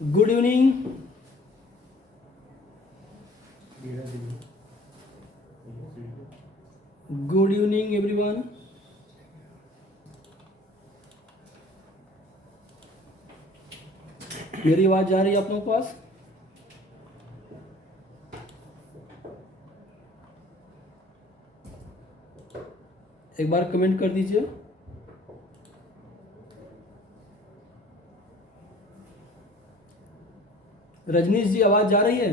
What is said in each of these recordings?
Good evening. Good evening everyone. मेरी आवाज़ जा रही है आप लोगों के पास? एक बार कमेंट कर दीजिए। रजनीश जी आवाज़ जा रही है?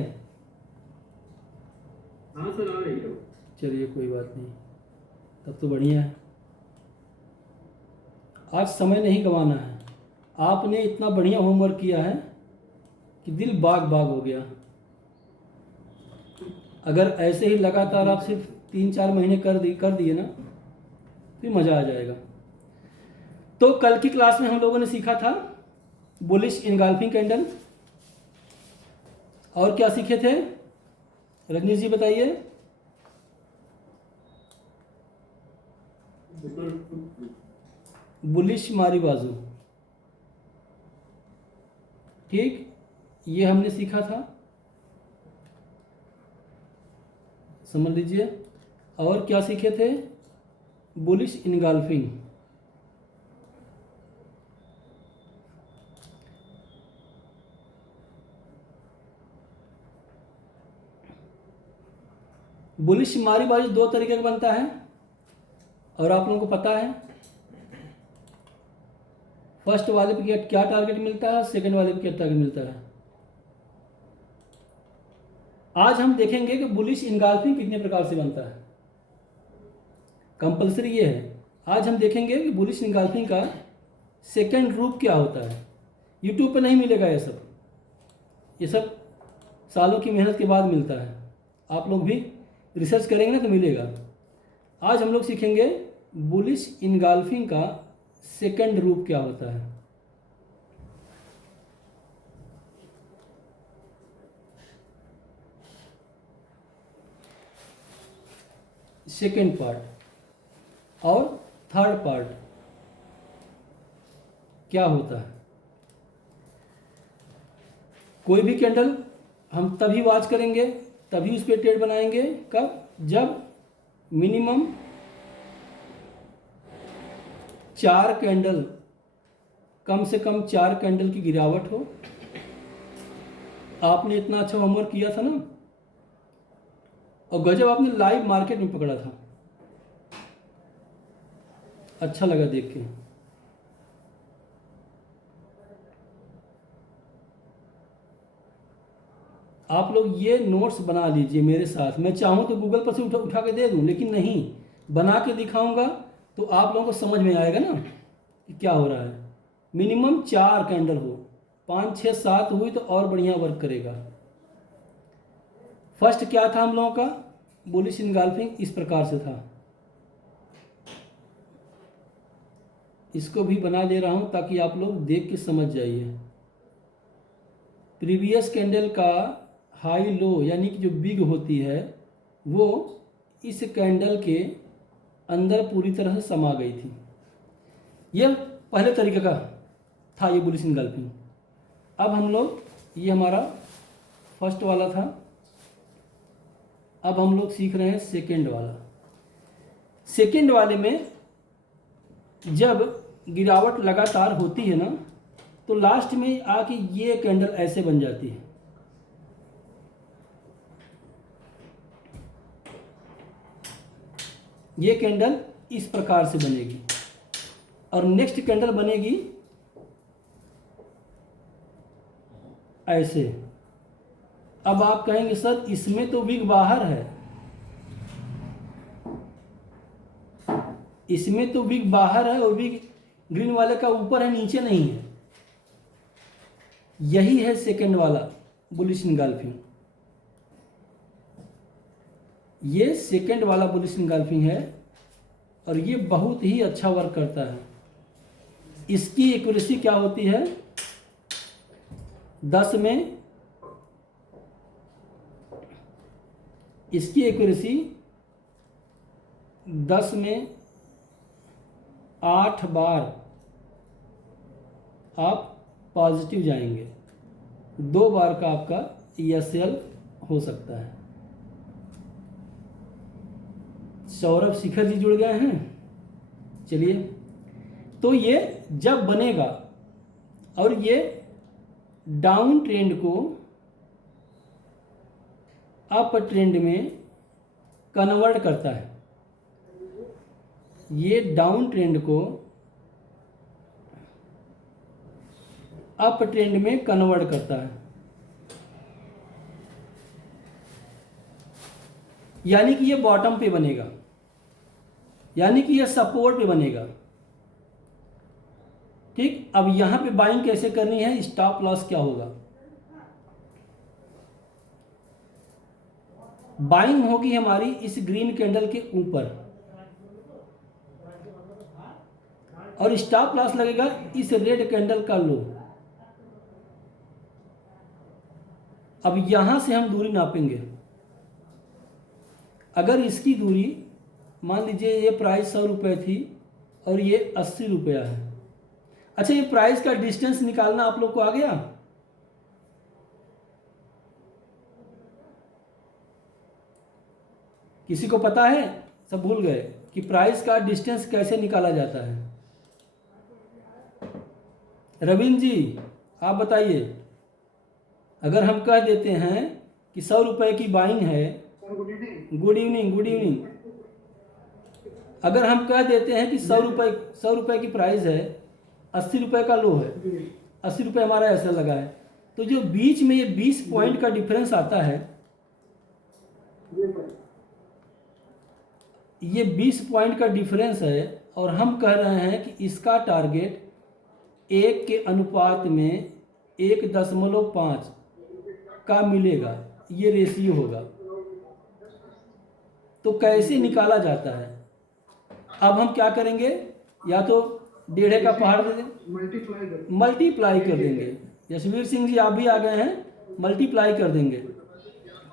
हाँ सर आ रही है। चलिए कोई बात नहीं, तब तो बढ़िया है। आज समय नहीं गंवाना है। आपने इतना बढ़िया होमवर्क किया है कि दिल बाग बाग हो गया। अगर ऐसे ही लगातार आप सिर्फ 3-4 महीने कर दिए ना, फिर मज़ा आ जाएगा। तो कल की क्लास में हम लोगों ने सीखा था बुलिश इनगल्फिंग कैंडल। और क्या सीखे थे रजनीश जी बताइए? बुलिश मारी बाजू, ठीक, ये हमने सीखा था, समझ लीजिए। और क्या सीखे थे? Bullish engulfing. बुलिश मारी बाजू दो तरीके का बनता है और आप लोगों को पता है। फर्स्ट वाले पे क्या टारगेट मिलता है, सेकंड वाले पे क्या टारगेट मिलता है। आज हम देखेंगे कि बुलिश इनगल्फिंग कितने प्रकार से बनता है। कंपलसरी ये है, आज हम देखेंगे कि बुलिश इनगल्फिंग का सेकंड रूप क्या होता है। यूट्यूब पे नहीं मिलेगा ये सब सालों की मेहनत के बाद मिलता है। आप लोग भी रिसर्च करेंगे ना तो मिलेगा। आज हम लोग सीखेंगे बुलिश इनगल्फिंग का सेकंड रूप क्या होता है। सेकंड पार्ट और थर्ड पार्ट क्या होता है। कोई भी कैंडल हम तभी वॉच करेंगे, तभी उस पर ट्रेड बनाएंगे कब, जब मिनिमम 4 कैंडल, कम से कम 4 कैंडल की गिरावट हो। आपने इतना अच्छा होमवर्क किया था ना, और गजब आपने लाइव मार्केट में पकड़ा था। अच्छा लगा देख के। आप लोग ये नोट्स बना लीजिए मेरे साथ। मैं चाहूँ तो गूगल पर से उठा के दे दूँ, लेकिन नहीं, बना के दिखाऊंगा तो आप लोगों को समझ में आएगा ना कि क्या हो रहा है। मिनिमम 4 कैंडल हो, 5, 6, 7 हुई तो और बढ़िया वर्क करेगा। फर्स्ट क्या था हम लोगों का? बुलिश इनगल्फिंग इस प्रकार से था। इसको भी बना दे रहा हूँ ताकि आप लोग देख के समझ जाइए। प्रीवियस कैंडल का हाई लो यानी कि जो बिग होती है वो इस कैंडल के अंदर पूरी तरह से समा गई थी। यह पहले तरीके का था ये बुलिश इनगल्फिंग। अब हम लोग, ये हमारा फर्स्ट वाला था, अब हम लोग सीख रहे हैं सेकेंड वाला। सेकेंड वाले में जब गिरावट लगातार होती है ना, तो लास्ट में आके ये कैंडल ऐसे बन जाती है। ये कैंडल इस प्रकार से बनेगी और नेक्स्ट कैंडल बनेगी ऐसे। अब आप कहेंगे सर इसमें तो विग बाहर है, इसमें तो विग बाहर है और विग ग्रीन वाले का ऊपर है, नीचे नहीं है। यही है सेकंड वाला बुलिश इनगल्फिंग। ये सेकंड वाला बुलिश इनगल्फिंग है और ये बहुत ही अच्छा वर्क करता है। इसकी एक्यूरेसी क्या होती है? 10 में, इसकी एक्यूरेसी 10 में 8 बार आप पॉजिटिव जाएंगे। 2 बार का आपका ESL हो सकता है। सौरभ शिखर जी जुड़ गए हैं। चलिए, तो ये जब बनेगा और ये डाउन ट्रेंड को अप ट्रेंड में कन्वर्ट करता है, ये डाउन ट्रेंड को अप ट्रेंड में कन्वर्ट करता है, यानी कि ये बॉटम पे बनेगा, यानी कि ये सपोर्ट पे बनेगा। ठीक, अब यहां पे बाइंग कैसे करनी है, स्टॉप लॉस क्या होगा? बाइंग होगी हमारी इस ग्रीन कैंडल के ऊपर और स्टॉप लॉस लगेगा इस रेड कैंडल का लो। अब यहां से हम दूरी नापेंगे। अगर इसकी दूरी मान लीजिए ये प्राइस 100 रुपये थी और ये 80 रुपया है। अच्छा, ये प्राइस का डिस्टेंस निकालना आप लोग को आ गया? किसी को पता है? सब भूल गए कि प्राइस का डिस्टेंस कैसे निकाला जाता है? रविंद्र जी आप बताइए। अगर हम कह देते हैं कि 100 रुपये की बाइंग है, गुड इवनिंग, गुड इवनिंग। अगर हम कह देते हैं कि 100 रुपये की प्राइस है, 80 रुपये का लो है, 80 रुपये हमारा ऐसा लगा है, तो जो बीच में ये 20 पॉइंट का डिफरेंस आता है, ये 20 पॉइंट का डिफरेंस है और हम कह रहे हैं कि इसका टारगेट 1 के अनुपात में 1.5 का मिलेगा, ये रेशियो होगा। तो कैसे निकाला जाता है? अब हम क्या करेंगे, या तो 1.5 का पहाड़ दे दें, मल्टीप्लाई कर देंगे। यशवीर सिंह जी आप भी आ गए हैं, मल्टीप्लाई कर देंगे।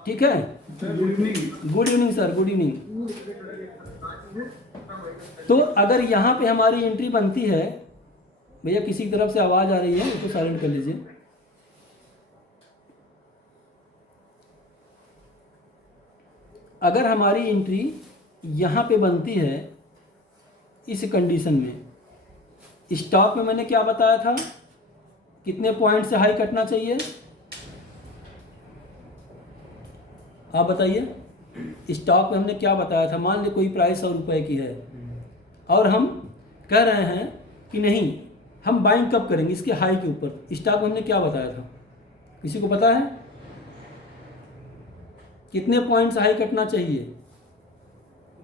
ठीक है, good evening sir, good evening. तो अगर यहाँ पे हमारी एंट्री बनती है, भैया किसी की तरफ से आवाज़ आ रही है, उसको साइलेंट कर लीजिए। अगर हमारी एंट्री यहाँ पे बनती है इस कंडीशन में, स्टॉप में मैंने क्या बताया था, कितने पॉइंट से हाई कटना चाहिए आप बताइए? स्टॉक में हमने क्या बताया था? मान ली कोई प्राइस 100 रुपये की है और हम कह रहे हैं कि नहीं, हम बाइंग कब करेंगे, इसके हाई के ऊपर। स्टॉक में हमने क्या बताया था, किसी को पता है? कितने पॉइंट से हाई कटना चाहिए?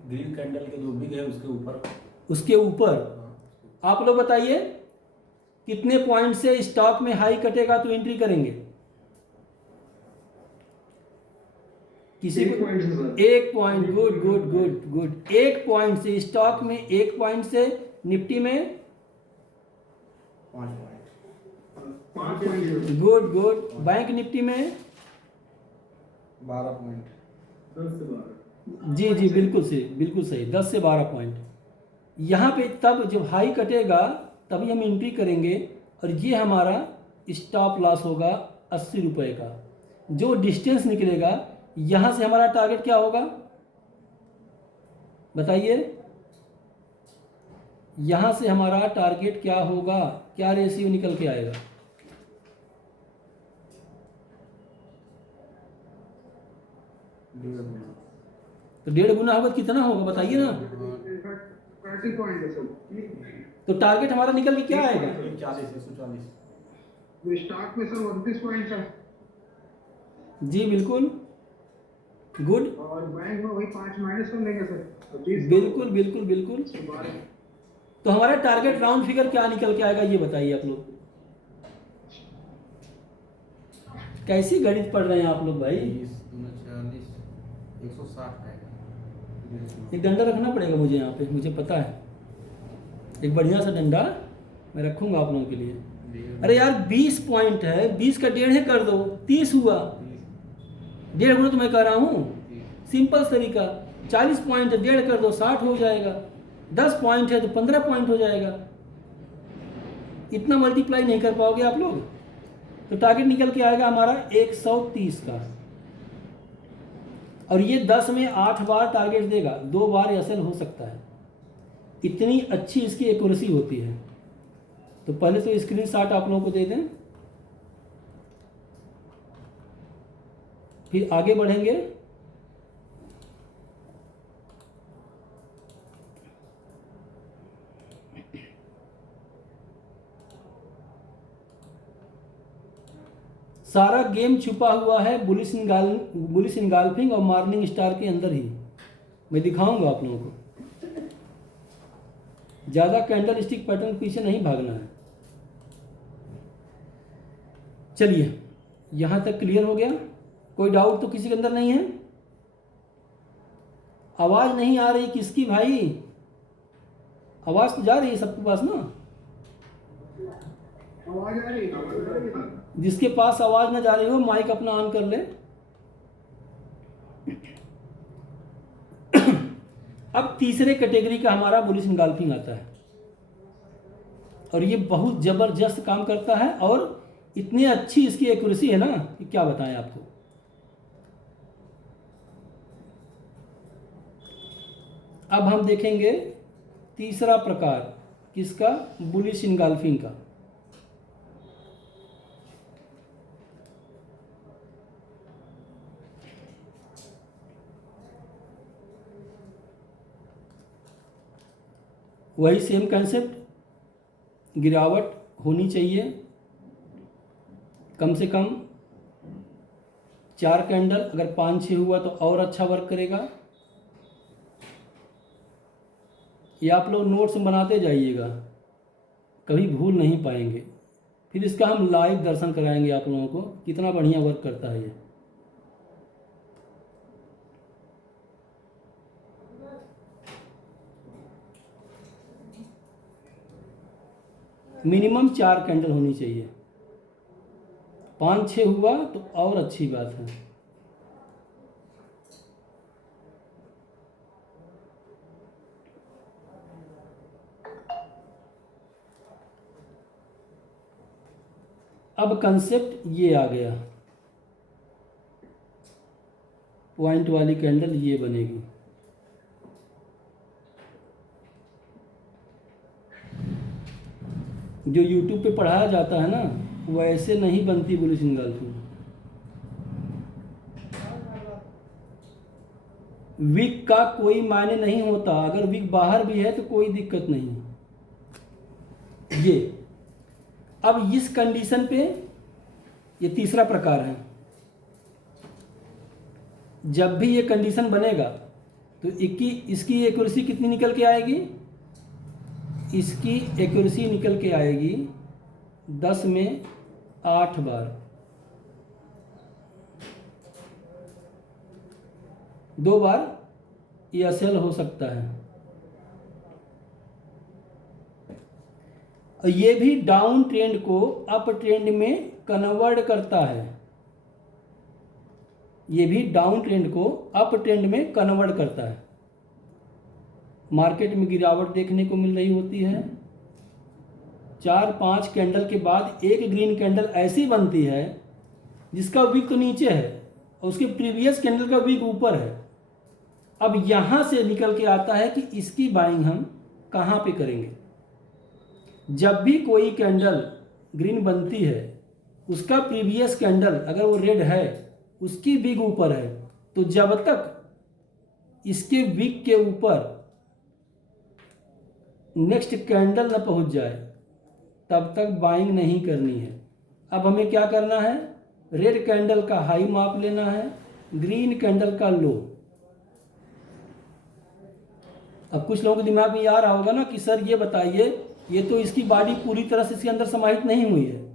ग्रीन कैंडल के जो बिग है उसके ऊपर, उसके ऊपर। आप लोग बताइए कितने पॉइंट से स्टॉक में हाई कटेगा तो एंट्री करेंगे? किसी को? 1 point. Good good good good. 1 point से स्टॉक में, 1 पॉइंट से निफ्टी में 5 point. Good good. Bank Nifty में 12 पॉइंट, 10 से 12। जी जी बिल्कुल सही, बिल्कुल सही, 10 से 12 पॉइंट। यहाँ पे तब जब हाई कटेगा तभी हम एंट्री करेंगे और ये हमारा स्टॉप लॉस होगा 80 रुपये का। जो डिस्टेंस निकलेगा यहाँ से हमारा टारगेट क्या होगा बताइए? यहाँ से हमारा टारगेट क्या होगा, क्या रेशियो निकल के आएगा? तो 1.5 गुना होगा, कितना होगा बताइए ना? 30 पॉइंट है सर। तो टारगेट हमारा निकल के क्या आएगा? 140। स्टॉक में सर 29 पॉइंट है। जी बिल्कुल, गुड। और बैंक में वही 5 माइनस कर लेंगे सर। बिल्कुल बिल्कुल बिल्कुल। तो हमारा टारगेट राउंड फिगर क्या निकल के आएगा ये बताइए आप लोग? कैसी गणित पढ़ रहे हैं आप लोग भाई? 160 एक डंडा रखना पड़ेगा मुझे यहाँ पे, मुझे पता है। एक बढ़िया सा डंडा मैं रखूंगा आप लोगों के लिए। अरे यार 20 पॉइंट है, 20 का 1.5 कर दो, 30 हुआ। 1.5 गुना तो मैं कह रहा हूँ, सिंपल तरीका। 40 पॉइंट है, 1.5 कर दो, 60 हो जाएगा। 10 पॉइंट है तो 15 पॉइंट हो जाएगा। इतना मल्टीप्लाई नहीं कर पाओगे आप लोग? तो टारगेट निकल के आएगा हमारा 130 का, और ये 10 में 8 बार टारगेट देगा, 2 बार एसएल हो सकता है। इतनी अच्छी इसकी एक्यूरेसी होती है। तो पहले तो स्क्रीनशॉट आप लोगों को दे दें, फिर आगे बढ़ेंगे। सारा गेम छुपा हुआ है बुलिश इनगाल्फिंग और मॉर्निंग स्टार के अंदर ही। मैं दिखाऊंगा आप लोगों को। ज़्यादा कैंडल स्टिक पैटर्न पीछे नहीं भागना है। चलिए, यहाँ तक क्लियर हो गया? कोई डाउट तो किसी के अंदर नहीं है? आवाज़ नहीं आ रही किसकी भाई? आवाज़ तो जा रही है सबके पास ना? आवाज आ रही है। जिसके पास आवाज़ ना जा रही हो माइक अपना ऑन कर ले। अब तीसरे कैटेगरी का हमारा बुलिश इनगाल्फिंग आता है, और ये बहुत ज़बरदस्त काम करता है, और इतनी अच्छी इसकी एक्यूरेसी है ना कि क्या बताएं आपको। अब हम देखेंगे तीसरा प्रकार किसका? बुलिश इनगाल्फिंग का। वही सेम कंसेप्ट, गिरावट होनी चाहिए कम से कम 4 कैंडल, अगर 5-6 हुआ तो और अच्छा वर्क करेगा। ये आप लोग नोट्स बनाते जाइएगा, कभी भूल नहीं पाएंगे। फिर इसका हम लाइव दर्शन कराएंगे आप लोगों को, कितना बढ़िया वर्क करता है ये। मिनिमम 4 कैंडल होनी चाहिए, 5-6 हुआ तो और अच्छी बात है। अब कंसेप्ट ये आ गया, पॉइंट वाली कैंडल ये बनेगी। जो YouTube पे पढ़ाया जाता है ना, वैसे नहीं बनती बुलिश इनगाल्फिंग। विक का कोई मायने नहीं होता, अगर विक बाहर भी है तो कोई दिक्कत नहीं। ये अब इस कंडीशन पे ये तीसरा प्रकार है। जब भी ये कंडीशन बनेगा तो इसकी एक्यूरेसी कितनी निकल के आएगी? इसकी एक्यूरेसी निकल के आएगी 10 में 8 बार। 2 बार ESL हो सकता है। और ये भी डाउन ट्रेंड को अप ट्रेंड में कन्वर्ट करता है। ये भी डाउन ट्रेंड को अप ट्रेंड में कन्वर्ट करता है। मार्केट में गिरावट देखने को मिल रही होती है, 4-5 कैंडल के बाद एक ग्रीन कैंडल ऐसी बनती है जिसका विक तो नीचे है और उसके प्रीवियस कैंडल का विक ऊपर है। अब यहाँ से निकल के आता है कि इसकी बाइंग हम कहाँ पे करेंगे। जब भी कोई कैंडल ग्रीन बनती है, उसका प्रीवियस कैंडल अगर वो रेड है, उसकी विक ऊपर है, तो जब तक इसके विक के ऊपर नेक्स्ट कैंडल न पहुंच जाए तब तक बाइंग नहीं करनी है। अब हमें क्या करना है? रेड कैंडल का हाई माप लेना है, ग्रीन कैंडल का लो। अब कुछ लोगों के दिमाग में आ रहा होगा ना कि सर ये बताइए, ये तो इसकी बॉडी पूरी तरह से इसके अंदर समाहित नहीं हुई है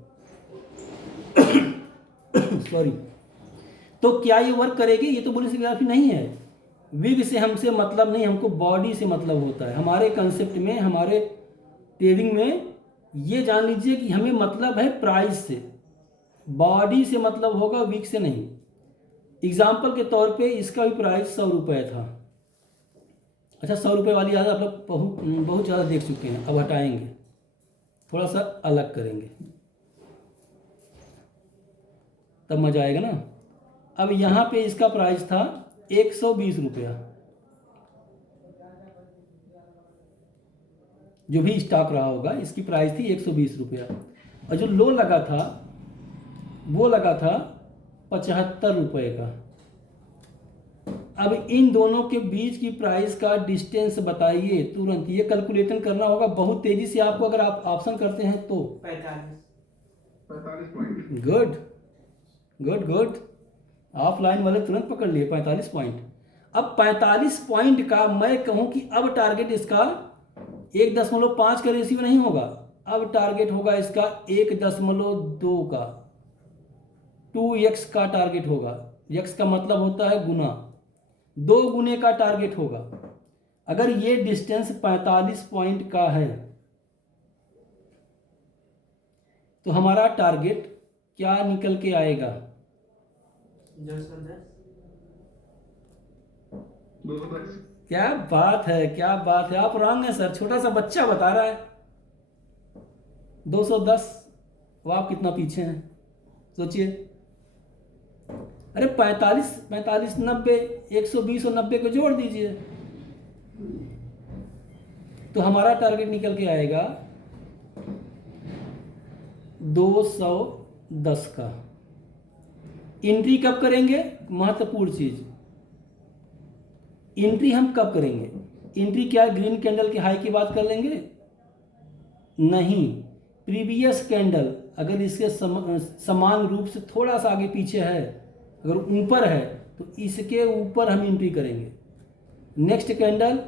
सॉरी, तो क्या ये वर्क करेगी? ये तो बुलिश इनगाल्फिंग नहीं है। विग से हमसे मतलब नहीं, हमको बॉडी से मतलब होता है। हमारे कंसेप्ट में, हमारे ट्रेडिंग में ये जान लीजिए कि हमें मतलब है प्राइस से, बॉडी से मतलब होगा, विग से नहीं। एग्जाम्पल के तौर पे इसका भी प्राइस 100 रुपये था। अच्छा, 100 रुपये वाली आदत आप लोग बहुत ज़्यादा देख चुके हैं, अब हटाएंगे, थोड़ा सा अलग करेंगे। तब मज़ा आएगा ना। अब यहाँ पे इसका प्राइस था 120 रुपया, जो भी स्टॉक रहा होगा इसकी प्राइस थी 120 रुपया, और जो लो लगा था वो लगा था 75 रुपये का। अब इन दोनों के बीच की प्राइस का डिस्टेंस बताइए तुरंत, ये कैलकुलेशन करना होगा बहुत तेजी से आपको, अगर आप ऑप्शन करते हैं तो। 45 point. Good good good, offline वाले तुरंत पकड़ लिए 45 पॉइंट। अब 45 पॉइंट का मैं कहूं कि अब टारगेट इसका 1.5 का रेशियो नहीं होगा, अब टारगेट होगा इसका 1.2 का, 2x का टारगेट होगा। x का मतलब होता है गुना, 2 गुने का टारगेट होगा। अगर ये डिस्टेंस 45 पॉइंट का है तो हमारा टारगेट क्या निकल के आएगा? 210। क्या बात है, क्या बात है, आप रॉन्ग है सर, छोटा सा बच्चा बता रहा है 210। वो आप कितना पीछे हैं सोचिए। अरे 45 45 90, 120 और 90 को जोड़ दीजिए तो हमारा टारगेट निकल के आएगा 210 का। एंट्री कब करेंगे? महत्वपूर्ण चीज, एंट्री हम कब करेंगे? एंट्री क्या ग्रीन कैंडल के हाई की बात कर लेंगे? नहीं, प्रीवियस कैंडल अगर इसके समान रूप से थोड़ा सा आगे पीछे है, अगर ऊपर है तो इसके ऊपर हम एंट्री करेंगे। नेक्स्ट कैंडल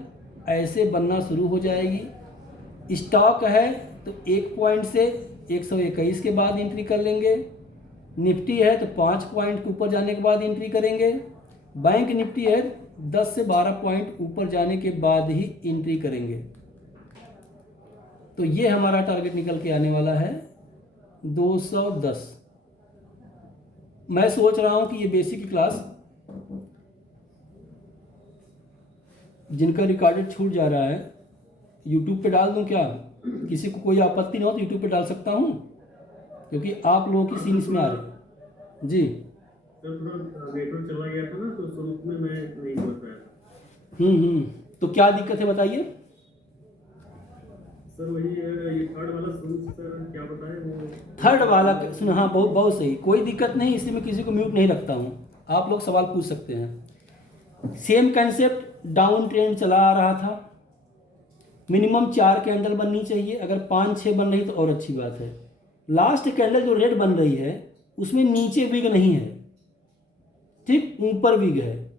ऐसे बनना शुरू हो जाएगी। स्टॉक है तो 1 पॉइंट से 121 के बाद एंट्री कर लेंगे। निफ्टी है तो 5 पॉइंट के ऊपर जाने के बाद एंट्री करेंगे। बैंक निफ्टी है 10 से 12 पॉइंट ऊपर जाने के बाद ही एंट्री करेंगे। तो ये हमारा टारगेट निकल के आने वाला है 210। मैं सोच रहा हूं कि ये बेसिक की क्लास जिनका रिकॉर्डेड छूट जा रहा है यूट्यूब पे डाल दूं क्या? किसी को कोई आपत्ति ना हो तो यूट्यूब पे डाल सकता हूं, क्योंकि आप लोगों की सीन्स में आ रहे हैं जी। सर थोड़ा नेटवर्क चला गया था ना, तो शुरू में मैं नहीं बोल पाया। तो क्या दिक्कत है बताइए। सर वही ये थर्ड वाला शुरू से सर क्या बताएं वो। थर्ड वाला सुनो, हाँ बहुत बहुत सही, कोई दिक्कत नहीं, इसलिए मैं किसी को म्यूट नहीं रखता हूँ, आप लोग सवाल पूछ सकते हैं। सेम कंसेप्ट, डाउन ट्रेंड चला आ रहा था, मिनिमम 4 कैंडल बननी चाहिए, अगर 5-6 बन रही तो और अच्छी बात है। लास्ट कैंडल जो रेड बन रही है उसमें नीचे विग नहीं है, ठीक ऊपर विग है।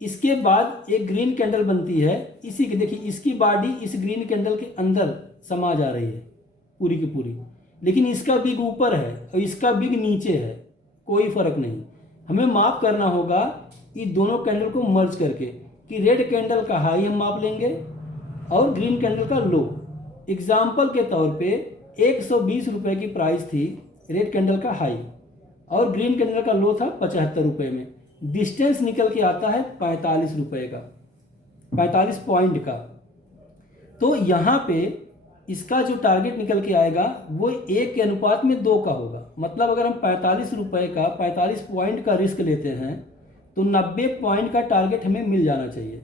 इसके बाद एक ग्रीन कैंडल बनती है, इसी के देखिए इसकी बॉडी इस ग्रीन कैंडल के अंदर समा जा रही है पूरी की पूरी, लेकिन इसका बिग ऊपर है और इसका बिग नीचे है, कोई फर्क नहीं। हमें माप करना होगा इन दोनों कैंडल को मर्ज करके कि रेड कैंडल का हाई हम माप लेंगे और ग्रीन कैंडल का लो। एग्जाम्पल के तौर पे 120 रुपये की प्राइस थी रेड कैंडल का हाई और ग्रीन कैंडल का लो था 75 रुपये में। डिस्टेंस निकल के आता है 45 रुपये का, 45 पॉइंट का। तो यहाँ पे इसका जो टारगेट निकल के आएगा वो 1 के अनुपात में 2 का होगा। मतलब अगर हम 45 रुपये का 45 पॉइंट का रिस्क लेते हैं तो 90 पॉइंट का टारगेट हमें मिल जाना चाहिए।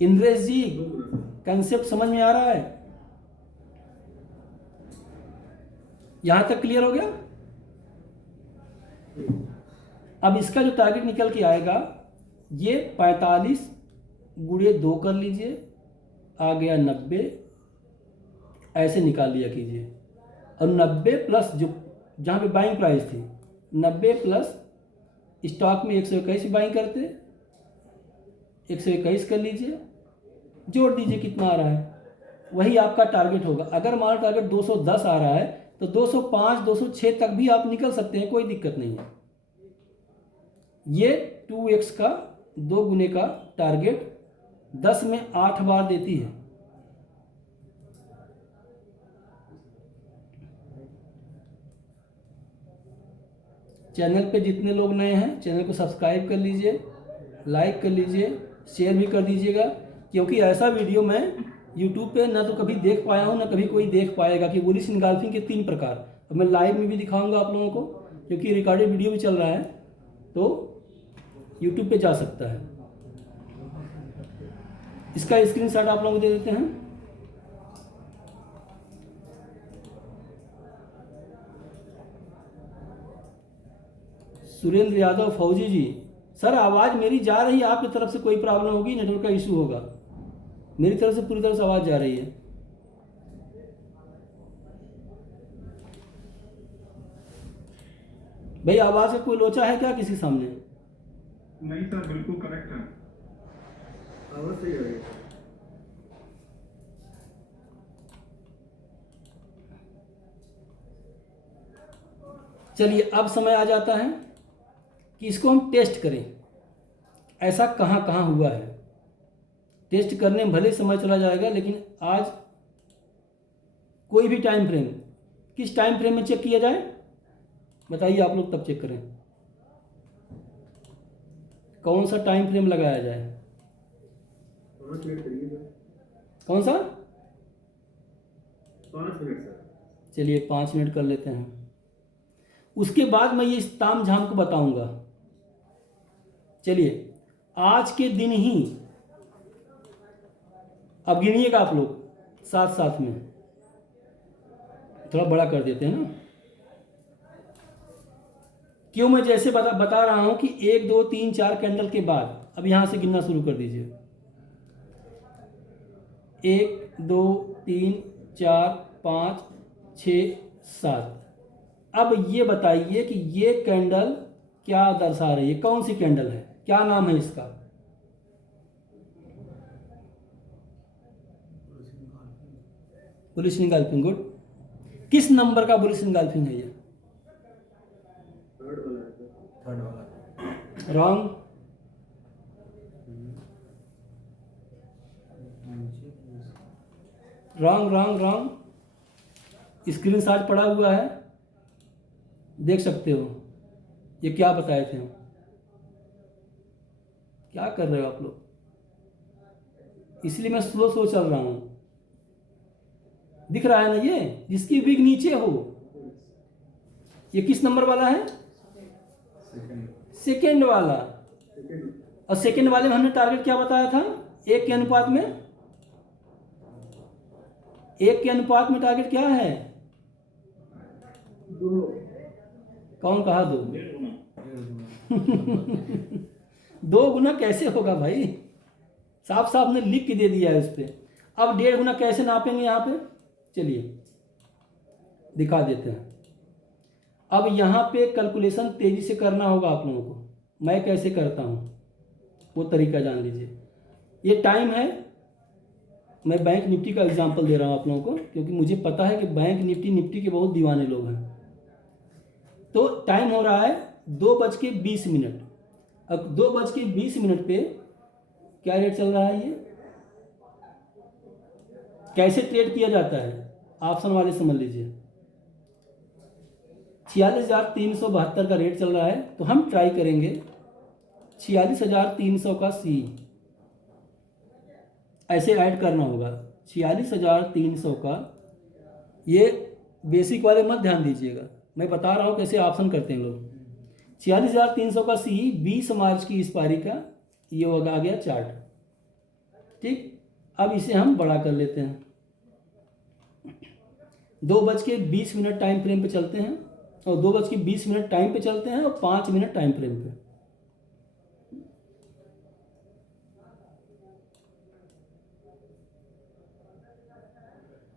इंद्रेश जी कंसेप्ट समझ में आ रहा है? यहां तक क्लियर हो गया? अब इसका जो टारगेट निकल के आएगा ये 45 गुणे 2 कर लीजिए, आ गया 90, ऐसे निकाल लिया कीजिए। और 90 प्लस जो जहाँ पे बाइंग प्राइस थी 90 प्लस स्टॉक में 121 बाइंग करते, 121 कर लीजिए, जोड़ दीजिए कितना आ रहा है, वही आपका टारगेट होगा। अगर हमारा टारगेट 210 आ रहा है तो 205 206 तक भी आप निकल सकते हैं, कोई दिक्कत नहीं है। ये 2x का 2 गुने का टारगेट 10 में 8 बार देती है। चैनल पे जितने लोग नए हैं चैनल को सब्सक्राइब कर लीजिए, लाइक कर लीजिए, शेयर भी कर दीजिएगा, क्योंकि ऐसा वीडियो मैं यूट्यूब पे ना तो कभी देख पाया हूँ ना कभी कोई देख पाएगा कि बुलिश इनगल्फिंग के 3 प्रकार। अब मैं लाइव में भी दिखाऊंगा आप लोगों को, क्योंकि रिकॉर्डेड वीडियो भी चल रहा है तो यूट्यूब पे जा सकता है। इसका स्क्रीनशॉट आप लोगों को दे देते हैं। सुरेंद्र यादव फौजी जी, सर आवाज़ मेरी जा रही है, आपकी तरफ से कोई प्रॉब्लम होगी, नेटवर्क का इशू होगा। मेरी तरफ से पूरी तरह से आवाज़ जा रही है। भाई आवाज़ का कोई लोचा है क्या किसी सामने? नहीं सर, बिल्कुल करेक्ट है। आवाज सही आ रही है। चलिए अब समय आ जाता है कि इसको हम टेस्ट करें, ऐसा कहाँ कहाँ हुआ है। टेस्ट करने में भले समय चला जाएगा, लेकिन आज कोई भी टाइम फ्रेम, किस टाइम फ्रेम में चेक किया जाए बताइए आप लोग, तब चेक करें कौन सा टाइम फ्रेम लगाया जाए। 5 मिनट करिए सर। कौन सा? 5 मिनट सर। चलिए 5 मिनट कर लेते हैं। उसके बाद मैं ये इस ताम झाम को बताऊंगा। चलिए आज के दिन ही, अब गिनिएगा आप लोग साथ साथ में, थोड़ा बड़ा कर देते हैं ना, क्यों मैं जैसे बता रहा हूं कि 1 2 3 4 कैंडल के बाद, अब यहां से गिनना शुरू कर दीजिए। 1 2 3 4 5 6 7। अब ये बताइए कि ये कैंडल क्या दर्शा रही है, कौन सी कैंडल है, क्या नाम है इसका? Bullish engulfing. गुड। किस नंबर का बुलिश इंगल्फिंग है ये? थर्ड वाला है सर। थर्ड वाला। Wrong. Wrong wrong wrong. Screenshot पड़ा हुआ है, देख सकते हो। ये क्या बताए थे हम? क्या कर रहे हो आप लोग? इसलिए मैं स्लो स्लो चल रहा हूं। दिख रहा है ना ये, जिसकी विग नीचे हो। ये किस नंबर वाला है? सेकेंड वाला। सेकंड। और सेकेंड वाले में हमने टारगेट क्या बताया था? 1 के अनुपात में। 1 के अनुपात में टारगेट क्या है? 2। कौन कहा 2? 2 गुना कैसे होगा भाई? साफ साफ ने लिख के दे दिया है उस पर। अब 1.5 गुना कैसे नापेंगे यहाँ पे? चलिए दिखा देते हैं। अब यहाँ पे कैलकुलेशन तेजी से करना होगा आप लोगों को। मैं कैसे करता हूँ वो तरीका जान लीजिए। ये टाइम है, मैं बैंक निफ्टी का एग्जांपल दे रहा हूँ आप लोगों को, क्योंकि मुझे पता है कि बैंक निफ्टी के बहुत दीवाने लोग हैं। तो टाइम हो रहा है 2:20। अब 2:20 पे क्या रेट चल रहा है? ये कैसे ट्रेड किया जाता है ऑप्शन वाले समझ लीजिए। 46,372 का रेट चल रहा है, तो हम ट्राई करेंगे 46,300 का सी, ऐसे ऐड करना होगा। 46,300 का, ये बेसिक वाले मत ध्यान दीजिएगा, मैं बता रहा हूँ कैसे ऑप्शन करते हैं लोग। 46,300 का सी, 20 मार्च की एक्सपायरी का, ये आ गया चार्ट। ठीक, अब इसे हम बड़ा कर लेते हैं। 2:20 टाइम फ्रेम पे चलते हैं, और 2:20 टाइम पे चलते हैं, और 5 मिनट टाइम फ्रेम पे।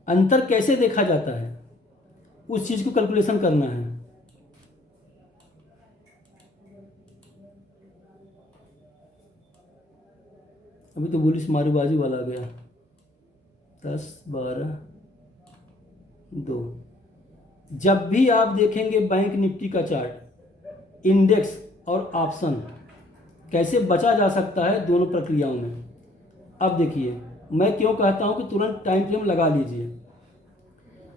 अंतर कैसे देखा जाता है, उस चीज को कैलकुलेशन करना है। अभी तो बुलिश मारूबाजी वाला गया। 10 12 2। जब भी आप देखेंगे बैंक निफ्टी का चार्ट, इंडेक्स और ऑप्शन, कैसे बचा जा सकता है दोनों प्रक्रियाओं में। अब देखिए, मैं क्यों कहता हूं कि तुरंत टाइम फ्रेम लगा लीजिए।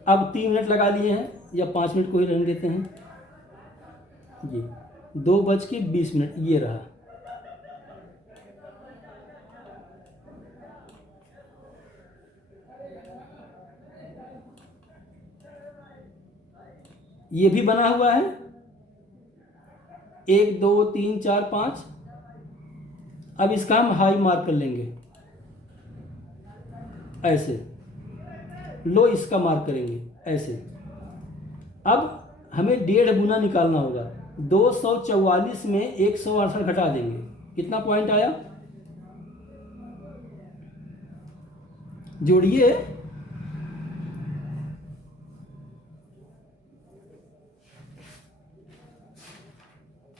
अब 3 मिनट लगा लिए हैं, या 5 मिनट को ही रहने देते हैं। ये 2:20 ये रहा। ये भी बना हुआ है, 1 2 3 4 5। अब इसका हम हाई मार्क कर लेंगे ऐसे, लो इसका मार्क करेंगे ऐसे। अब हमें 1.5 गुना निकालना होगा। 244 में 168 घटा देंगे, कितना पॉइंट आया? जोड़िए।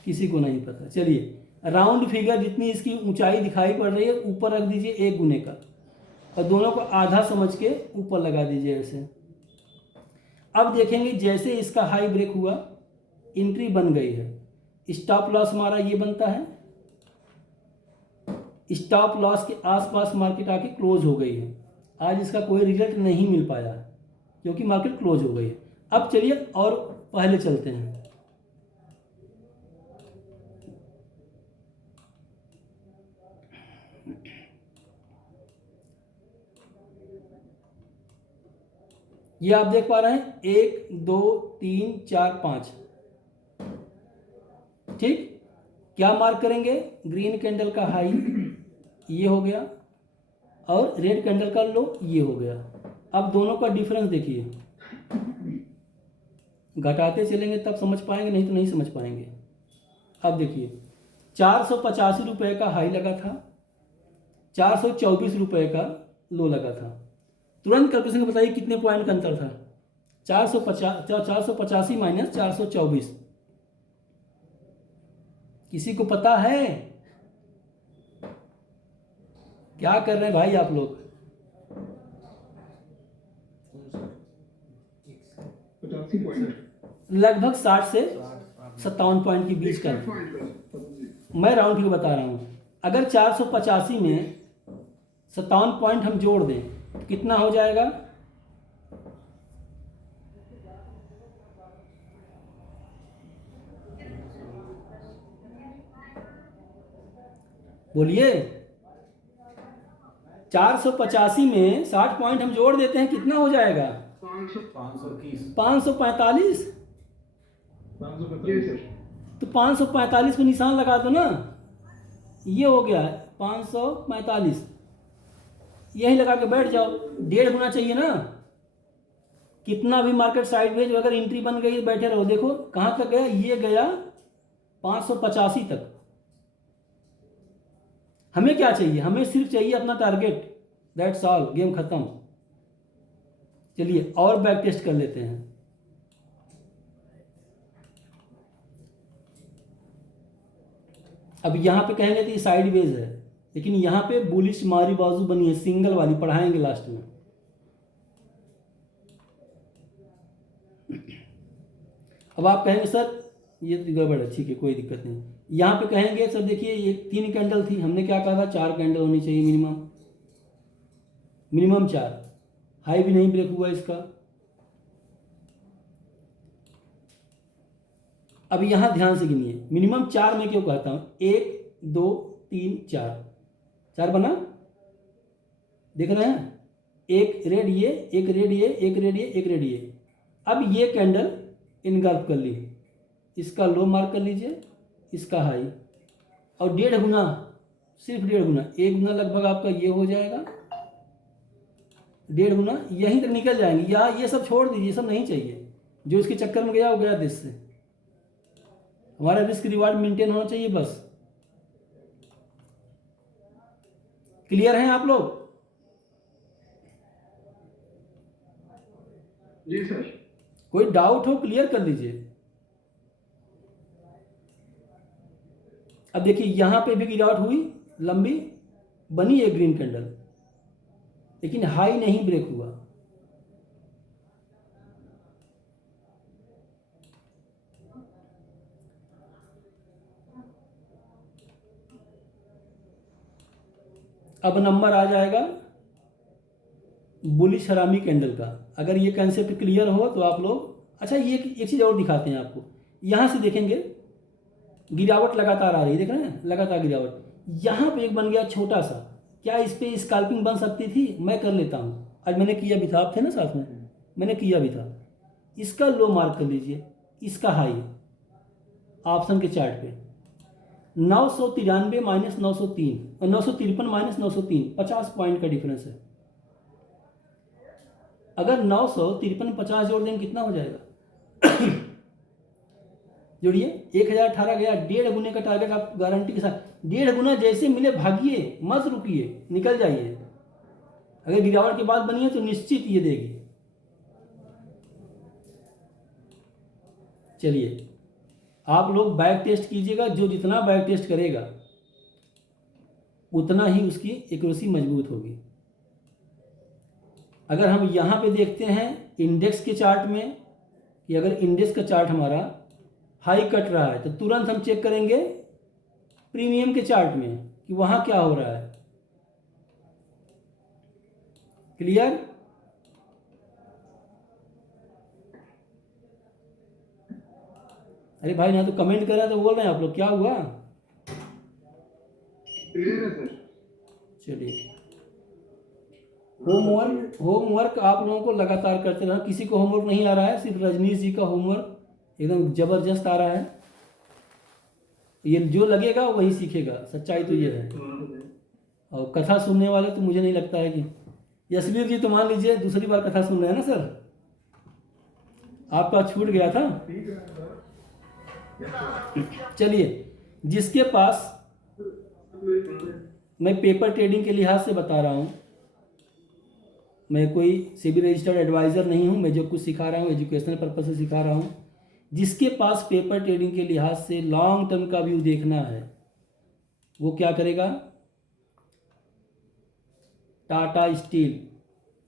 किसी को नहीं पता। चलिए, राउंड फिगर जितनी इसकी ऊंचाई दिखाई पड़ रही है ऊपर रख दीजिए 1 गुने का, और दोनों को आधा समझ के ऊपर लगा दीजिए ऐसे। अब देखेंगे जैसे इसका हाई ब्रेक हुआ, एंट्री बन गई है। स्टॉप लॉस हमारा ये बनता है, स्टॉप लॉस के आसपास मार्केट आके क्लोज हो गई है। आज इसका कोई रिजल्ट नहीं मिल पाया क्योंकि मार्केट क्लोज हो गई है। अब चलिए और पहले चलते हैं। ये आप देख पा रहे हैं 1 2 3 4 5। ठीक, क्या मार्क करेंगे? ग्रीन कैंडल का हाई ये हो गया और रेड कैंडल का लो ये हो गया। अब दोनों का डिफरेंस देखिए, घटाते चलेंगे तब समझ पाएंगे, नहीं तो नहीं समझ पाएंगे। अब देखिए 485 रुपये का हाई लगा था, 424 रुपये का लो लगा था। तुरंत कैलकुलेशन बताइए कितने पॉइंट का अंतर था? 485 माइनस 424। किसी को पता है? क्या कर रहे हैं भाई आप लोग? 85 पॉइंट, लगभग 60 से 57 पॉइंट के बीच का। मैं राउंड फिगर बता रहा हूँ। अगर 485 में 57 पॉइंट हम जोड़ दें तो कितना हो जाएगा? बोलिए। 485 में 60 पॉइंट हम जोड़ देते हैं, कितना हो जाएगा? 530। 545। 525 तो 545 पे निशान लगा दो ना, ये हो गया 545। यही लगा के बैठ जाओ। 1.5 गुना चाहिए ना। कितना भी मार्केट साइडवेज अगर एंट्री बन गई बैठे रहो। देखो कहाँ तक गया, ये गया 585 तक। हमें क्या चाहिए? हमें सिर्फ चाहिए अपना टारगेट, दैट्स ऑल, गेम खत्म। चलिए और बैक टेस्ट कर लेते हैं। अब यहाँ पे कहेंगे तो ये साइडवेज है, लेकिन यहाँ पे बुलिश मारी बाजू बनी है, सिंगल वाली, पढ़ाएंगे लास्ट में। अब आप कहेंगे सर ये तो गड़बड़ है, ठीक है कोई दिक्कत नहीं। यहाँ पे कहेंगे सर देखिए ये 3 कैंडल थी, हमने क्या कहा था? 4 कैंडल होनी चाहिए मिनिमम 4। हाई भी नहीं ब्रेक हुआ इसका। अब यहाँ ध्यान से गिनिए, मिनिमम 4 में क्यों कहता हूँ? 1 2 3 4 बना, देख रहे हैं? एक रेड ये, एक रेड ये, एक रेड ये, एक रेड ये। अब ये कैंडल इनगल्फ कर ली, इसका लो मार्क कर लीजिए, इसका हाई, और 1.5 गुना, सिर्फ 1.5 गुना, 1 गुना लगभग आपका ये हो जाएगा। 1.5 गुना यहीं तक निकल जाएंगे। या ये सब छोड़ दीजिए, सब नहीं चाहिए। जो इसके चक्कर में गया वो गया देश से। हमारा रिस्क रिवार्ड मेंटेन होना चाहिए बस। क्लियर हैं आप लोग? जी सर। कोई डाउट हो क्लियर कर लीजिए। अब देखिए यहां पे भी गिरावट हुई, लंबी बनी है ग्रीन कैंडल, लेकिन हाई नहीं ब्रेक हुआ। अब नंबर आ जाएगा बुलिश हरामी कैंडल का। अगर ये कंसेप्ट क्लियर हो तो आप लोग, अच्छा ये एक चीज़ और दिखाते हैं आपको। यहाँ से देखेंगे गिरावट लगातार आ रही है, देख रहे हैं लगातार गिरावट। यहाँ पे एक बन गया छोटा सा, क्या इस पर स्कैल्पिंग बन सकती थी? मैं कर लेता हूँ, आज मैंने किया भी था, आप थे ना साथ में, मैंने किया भी था। इसका लो मार्क कर लीजिए, इसका हाई, ऑप्शन के चार्ट पे 993 माइनस 903 और 953 माइनस 903, 50 पॉइंट का डिफरेंस है। अगर 953 50 जोड़ देंगे कितना हो जाएगा? जोड़िए, 1018 गया, 1.5 गुने का टारगेट आप गारंटी के साथ, 1.5 गुना जैसे मिले भागिए, मत रुकिए, निकल जाइए। अगर गिरावट की बात बनी है तो निश्चित ये देगी। चलिए, आप लोग बैक टेस्ट कीजिएगा, जो जितना बैक टेस्ट करेगा उतना ही उसकी एक्यूरेसी मजबूत होगी। अगर हम यहाँ पे देखते हैं इंडेक्स के चार्ट में कि अगर इंडेक्स का चार्ट हमारा हाई कट रहा है तो तुरंत हम चेक करेंगे प्रीमियम के चार्ट में कि वहाँ क्या हो रहा है। क्लियर? अरे भाई ना तो कमेंट कर रहे हैं तो बोल रहे हैं आप लोग, क्या हुआ? क्लियर है सर। चलिए, होमवर्क आप लोगों को लगातार करते रहना। किसी को होमवर्क नहीं आ रहा है, सिर्फ रजनीश जी का होमवर्क एकदम जबरदस्त आ रहा है। ये जो लगेगा वही सीखेगा, सच्चाई तो ये है। और कथा सुनने वाले तो मुझे नहीं लगता है कि यशवीर जी तो मान लीजिए दूसरी बार कथा सुन रहे हैं ना सर, आपका छूट गया था। चलिए, जिसके पास, मैं पेपर ट्रेडिंग के लिहाज से बता रहा हूँ, मैं कोई सेबी रजिस्टर्ड एडवाइज़र नहीं हूँ, मैं जो कुछ सिखा रहा हूँ एजुकेशनल पर्पज से सिखा रहा हूँ। जिसके पास पेपर ट्रेडिंग के लिहाज से लॉन्ग टर्म का व्यू देखना है वो क्या करेगा? टाटा स्टील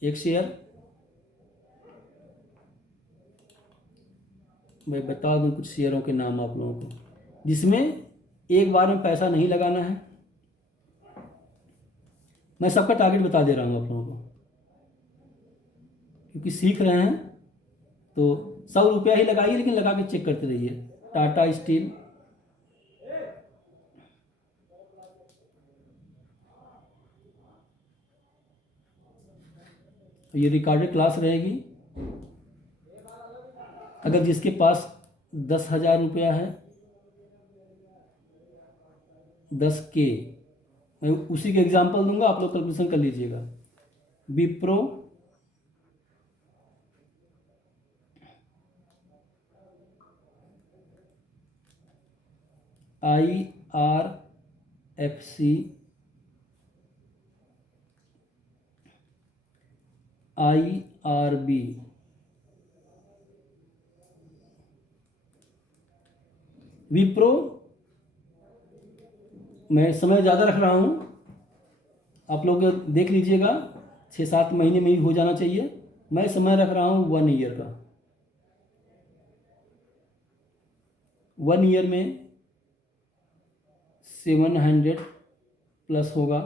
एक शेयर, मैं बता दूं कुछ शेयरों के नाम आप लोगों को, जिसमें एक बार में पैसा नहीं लगाना है। मैं सबका टारगेट बता दे रहा हूं आप लोगों को, क्योंकि सीख रहे हैं तो 100 रुपया ही लगाइए, लेकिन लगा के चेक करते रहिए। टाटा स्टील, ये रिकॉर्डेड क्लास रहेगी। अगर जिसके पास 10,000 रुपया है, 10K, मैं उसी के एग्जांपल दूंगा, आप लोग कैलकुलेशन कर लीजिएगा। विप्रो, IRFC, IRB, विप्रो मैं समय ज़्यादा रख रहा हूँ, आप लोग देख लीजिएगा, 6-7 महीने में ही हो जाना चाहिए। मैं समय रख रहा हूँ 1 ईयर का। 1 ईयर में 700 प्लस होगा।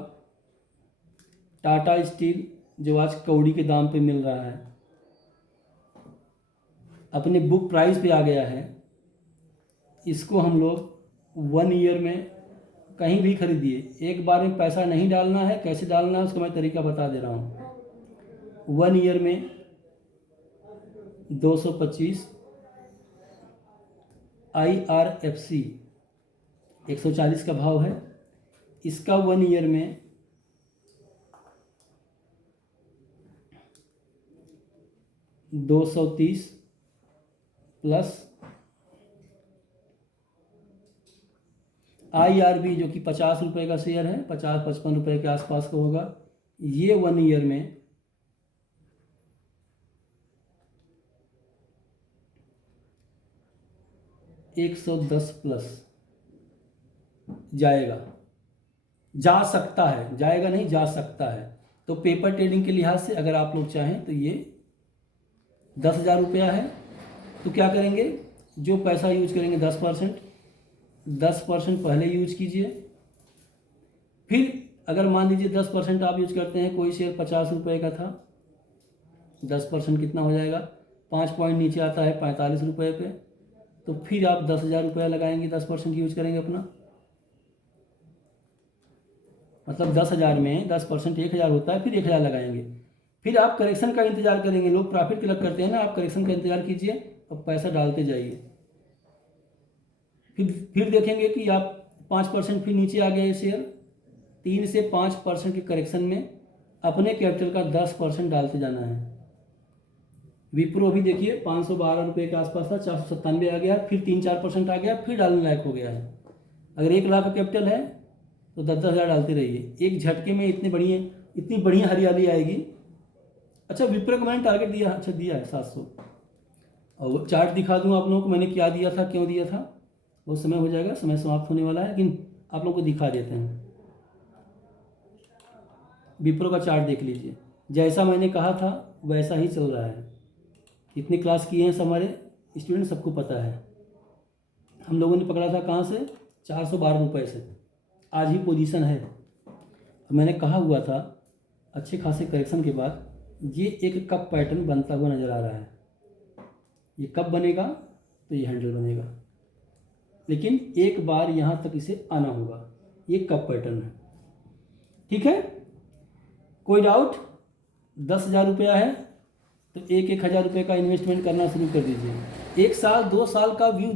टाटा स्टील जो आज कौड़ी के दाम पे मिल रहा है, अपने बुक प्राइस पे आ गया है, इसको हम लोग 1 ईयर में कहीं भी खरीदिए। एक बार में पैसा नहीं डालना है, कैसे डालना है उसका मैं तरीका बता दे रहा हूँ। 1 ईयर में 225, IRFC 140 का भाव है, इसका 1 ईयर में 230 प्लस IRB जो कि 50 रुपये का शेयर है, 50-55 रुपये के आसपास का होगा, ये 1 ईयर में 110 प्लस जाएगा, जा सकता है, जाएगा नहीं, जा सकता है। तो पेपर ट्रेडिंग के लिहाज से अगर आप लोग चाहें तो ये 10,000 रुपया है, तो क्या करेंगे, जो पैसा यूज करेंगे 10% पहले यूज कीजिए। फिर अगर मान लीजिए 10% आप यूज करते हैं, कोई शेयर 50 रुपये का था, 10% कितना हो जाएगा, 5 पॉइंट नीचे आता है 45 रुपये पे, तो फिर आप 10,000 रुपया लगाएंगे, 10% यूज करेंगे अपना, मतलब 10,000 में 10% 1,000 होता है, फिर 1,000 लगाएंगे। फिर आप करेक्शन का इंतजार करेंगे, लोग प्रॉफिट क्लब करते हैं ना, आप करेक्शन का इंतजार कीजिए और पैसा डालते जाइए। फिर देखेंगे कि आप 5% फिर नीचे आ गए शेयर। 3 से 5% के करेक्शन में अपने कैपिटल का 10% डालते जाना है। विप्रो भी देखिए 512 रुपये के आसपास था, 497 आ गया, फिर 3-4% आ गया, फिर डालने लायक हो गया है। अगर 1 लाख का कैपिटल है तो 10-10 हज़ार डालते रहिए, एक झटके में इतनी बढ़िया हरियाली आएगी। अच्छा, विप्रो को मैंने टारगेट दिया, अच्छा दिया है 700। और वो चार्ट दिखा दूँ आप लोगों को, मैंने क्या दिया था, क्यों दिया था, वो समय हो जाएगा, समय समाप्त होने वाला है, लेकिन आप लोगों को दिखा देते हैं। विप्रो का चार्ट देख लीजिए, जैसा मैंने कहा था वैसा ही चल रहा है। कितने क्लास किए हैं हमारे स्टूडेंट, सबको पता है। हम लोगों ने पकड़ा था कहाँ से, 412 रुपये से, आज ही पोजीशन है। मैंने कहा हुआ था अच्छे खासे करेक्शन के बाद ये एक कप पैटर्न बनता हुआ नज़र आ रहा है। ये कब बनेगा, तो ये हैंडल बनेगा, लेकिन एक बार यहाँ तक इसे आना होगा। ये कप पैटर्न है, ठीक है। कोई डाउट? 10,000 रुपया है तो 1,000 रुपये का इन्वेस्टमेंट करना शुरू कर दीजिए। 1 साल 2 साल का व्यू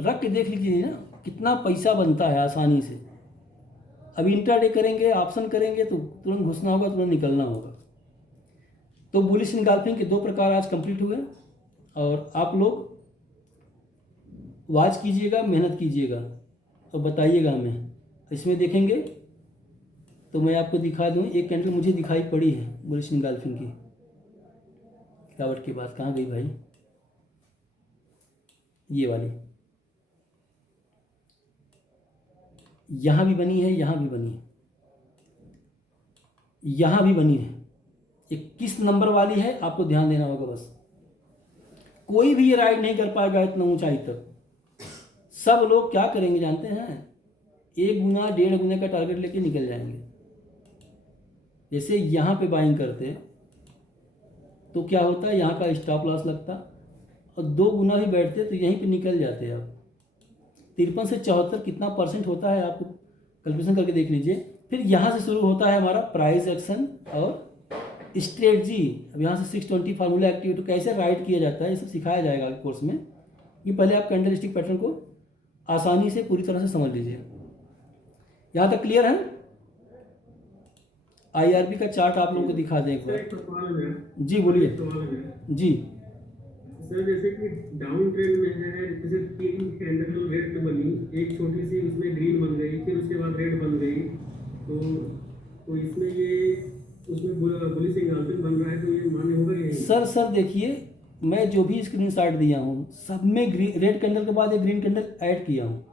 रख के देख लीजिए ना, कितना पैसा बनता है आसानी से। अब इंट्राडे करेंगे, ऑप्शन करेंगे तो तुरंत घुसना होगा, तुरंत निकलना होगा। तो बुलिश एनगल्फिंग के 2 प्रकार आज कंप्लीट हुए, और आप लोग वॉच कीजिएगा, मेहनत कीजिएगा और बताइएगा हमें। इसमें देखेंगे तो मैं आपको दिखा दूं, एक कैंडल मुझे दिखाई पड़ी है बुलिश एनगल्फिंग की। गिरावट के बाद कहाँ गई भाई, ये वाली यहाँ भी बनी है, यहाँ भी बनी है, यहाँ भी बनी है। ये किस नंबर वाली है आपको ध्यान देना होगा बस। कोई भी ये राइड नहीं कर पाएगा इतना ऊंचाई तक। सब लोग क्या करेंगे जानते हैं, 1 गुना 1.5 गुना का टारगेट लेके निकल जाएंगे। जैसे यहाँ पे बाइंग करते तो क्या होता है, यहाँ का स्टॉप लॉस लगता, और 2 गुना भी बैठते तो यहीं पे निकल जाते आप। 53 से 74 कितना % होता है आपको कैलकुलेशन करके देख लीजिए। फिर यहाँ से शुरू होता है हमारा प्राइस एक्शन और स्ट्रेटजी। अब यहाँ से 620 फार्मूला एक्टिव, तो कैसे राइड किया जाता है ये सब सिखाया जाएगा कोर्स में। ये पहले आप कैंडल स्टिक पैटर्न को आसानी से पूरी तरह से समझ लीजिए। यहाँ तक क्लियर है? IRB का चार्ट आप लोगों को दिखा दें एक बार। जी बोलिए। जी सर, जैसे कि डाउन ट्रेंड में है, जैसे 3 कैंडल रेड में बनी, एक छोटी सी उसमें ग्रीन बन गई, फिर उसके बाद रेड बन गई, तो इसमें ये उसमें बुलिश एनगल्फिंग बन रहा है, तो ये मान्य होगा कि नहीं? सर देखिए, मैं जो भी स्क्रीनशॉट दिया हूँ सब में रेड कैंडल के बाद एक ग्रीन कैंडल ऐड किया हूँ,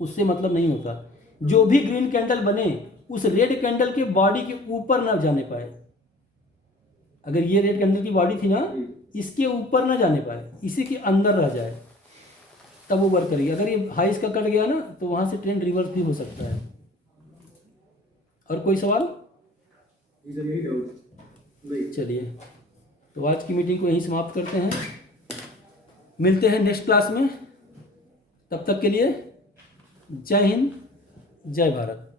उससे मतलब नहीं होता। जो भी ग्रीन कैंडल बने उस रेड कैंडल के बॉडी के ऊपर ना जाने पाए। अगर ये रेड कैंडल की बॉडी थी ना, इसके ऊपर ना जाने पाए, इसी के अंदर रह जाए, तब वो वर्क करेगी। अगर ये हाई इसका कट गया ना तो वहाँ से ट्रेंड रिवर्स भी हो सकता है। और कोई सवाल? चलिए, तो आज की मीटिंग को यहीं समाप्त करते हैं। मिलते हैं नेक्स्ट क्लास में, तब तक के लिए जय हिंद, जय भारत।